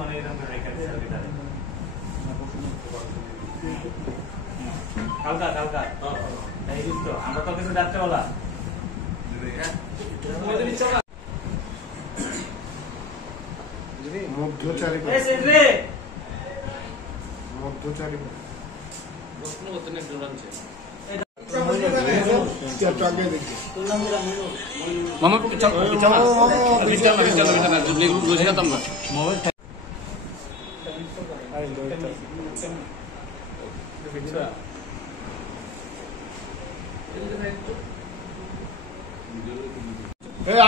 মানে এরকম করে রেখে দিয়েছে ভিতরে কালকা কালকা এই তো আমরা তো কিছু যাচ্ছে বলা মধ্যচারী এসে মধ্যচারী প্রশ্ন করতে নেই জোরানছে মামা চল চল বিস্তার না বুঝাতাম না মোবাইল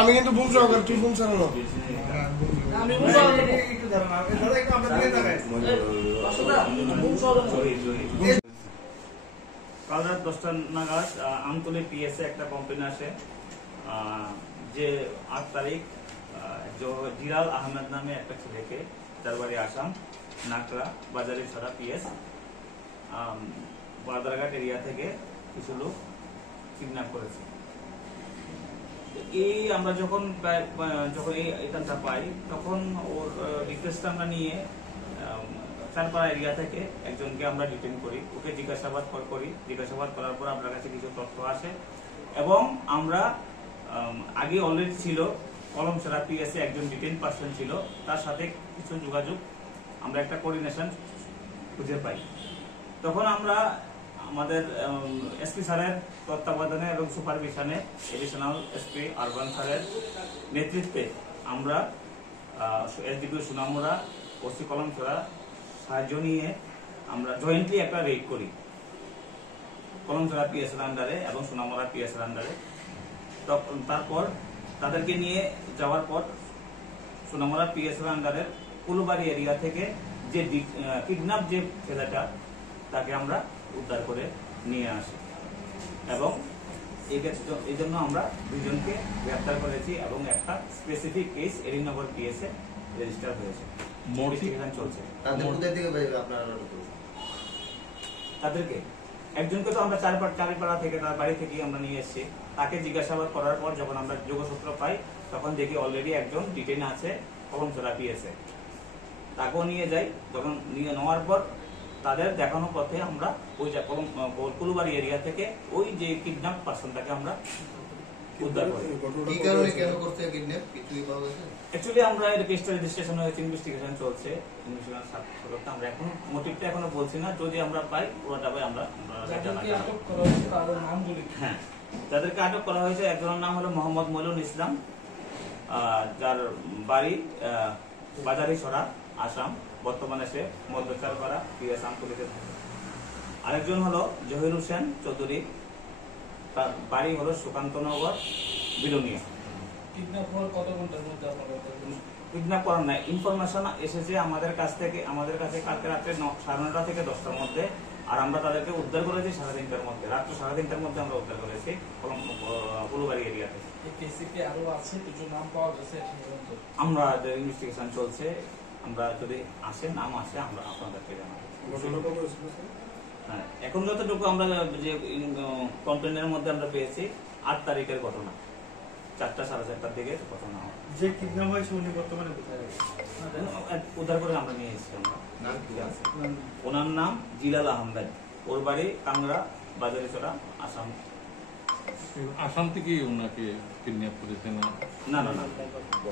আমি কিন্তু বুঝছো তুই বুঝছো না আমি একটু ধরনা দাদা একটু আমরা দিয়ে দেখাই কাল রাত 10টা নাগাদ আমতলী পিএসএ একটা কমপ্লেন আসে যে 8 তারিখ জিলাল আহমেদ নামে একটা ছেলেকে যার বাড়ি আসাম নাকড়া বাজারে ছড়া পিএস বাদারঘাট এরিয়া থেকে কিছু লোক কিডন্যাপ করেছে। এই আমরা যখন এই এখানটা পাই তখন ওর রিকোয়েস্ট আমরা নিয়ে চারপাড়া এরিয়া থেকে একজনকে আমরা ডিটেইন করি, ওকে জিজ্ঞাসাবাদ করি। জিজ্ঞাসাবাদ করার পর আপনার কাছে কিছু তথ্য আসে এবং আমরা আগে অলরেডি ছিল কলমছড়া পিএসএ একজন ডিটেইন পার্সন ছিল, তার সাথে কিছু যোগাযোগ আমরা একটা কোঅর্ডিনেশন খুঁজে পাই। তখন আমরা আমাদের এসপি স্যারের তত্ত্বাবধানে এবং সুপারভিশনে এডিশনাল এসপি আরবান স্যারের নেতৃত্বে আমরা এসডিপিও সুনামুড়া ওসি কলমছড়া সাহায্য নিয়ে আমরা জয়েন্টলি একটা রেড করি কলমছড়া পিএস এর আন্ডারে এবং সুনামুড়া পিএস এর আন্ডারে। তারপর তাদেরকে নিয়ে যাওয়ার পর সুনামুড়া পিএস এর আন্ডারের কুলবাড়ি এরিয়া থেকে যে কিডন্যাপ যে ছেলেটা তাকে আমরা উদ্ধার করে নিয়ে আসি এবং এই জন্য আমরা দুজনকে গ্রেফতার করেছি এবং একটা স্পেসিফিক কেস এরিনগর পিএসএ রেজিস্টার হয়েছে, ইনভেস্টিগেশন চলছে। তাদেরকে একজনকে তো আমরা চারিপাড়া থেকে তার বাড়ি থেকে আমরা নিয়ে এসেছি, তাকে জিজ্ঞাসাবাদ করার পর যখন আমরা যোগসূত্র পাই তখন দেখি অলরেডি একজন ডিটেইন আছে কলমছড়া পিএসএ, তাকেও নিয়ে যাই। যখন নিয়ে নেওয়ার পর তাদের দেখানো পথে আমরা ওই যে কুলবাড়ি এরিয়া থেকে ওই যে কিডন্যাপ পার্সনটাকে আমরা উদ্ধার করি। কি কারণে কেন করতে কিডন্যাপ কিছুই পাওয়া গেছে? অ্যাকচুয়ালি আমরা কেসটা রেজিস্ট্রেশন হয়েছে, ইনভেস্টিগেশন চলছে। আমরা এখন মোটিভটা এখনো বলছি না, যদি আমরা পাই পুরোটা পাই আমরা হ্যাঁ যাদেরকে আটক করা হয়েছে একজনের নাম হলো মোহাম্মদ মইনুল ইসলাম, যার বাড়ি বাজারি ছড়া আসাম, বর্তমানে সে মধ্যচারপাড়া পিএস আমতলীতে থাকে। আরেকজন হলো জহির হোসেন চৌধুরী, তার বাড়ি হলো সুকান্তনগর বিলোনিয়া। কিডন্যাপ করার নাই ইনফরমেশন এসেছে আমাদের কাছে কালকে রাত্রে 9:30 থেকে 10টার মধ্যে, আর আমরা তাদেরকে উদ্ধার করেছি 3:30টার মধ্যে, রাত্র 3:30টার মধ্যে আমরা উদ্ধার করেছি কুলবাড়ি এরিয়াতে। আমরা ইনভেস্টিগেশন চলছে, আমরা যদি নাম আসে আমরা আপনাদেরকে জানাবো। হ্যাঁ এখন যতটুকু আমরা যে কমপ্লেনের মধ্যে আমরা পেয়েছি 8 তারিখের ঘটনা, 4টা 4:30টার দিকে ঘটনা হয়। যে কিডন্যাপ হয়েছে উনি বর্তমানে কোথায় উদ্ধার করে আমরা নিয়ে এসেছি। ওনার নাম জিলাল আহমেদ, ওর বাড়ি কাংড়া বাজারিছড়া আসাম। আসাম থেকে ওনাকে কিডন্যাপ করেছে না? না না না,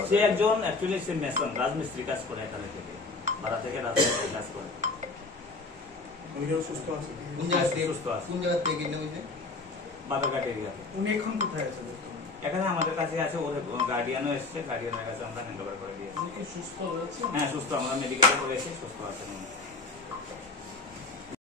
সে একজন অ্যাকচুয়ালি সে মেসন রাজমিস্ত্রি কাজ করে, এখানে থেকে ভাড়া থেকে রাজমিস্ত্রি কাজ করে। সুস্থ আছে? কোন জায়গা থেকে কিডন্যাপ হয়েছে? বাদারঘাট এরিয়া। উনি এখন কোথায় আছে? এখানে আমাদের কাছে আছে, ওর গার্ডিয়ানও এসছে, গার্ডিয়ানের কাছে আমরা হ্যান্ড ওভার করে দিয়েছি। সুস্থ হয়েছে? হ্যাঁ সুস্থ, আমরা মেডিকেলে করেছি, সুস্থ আছেন।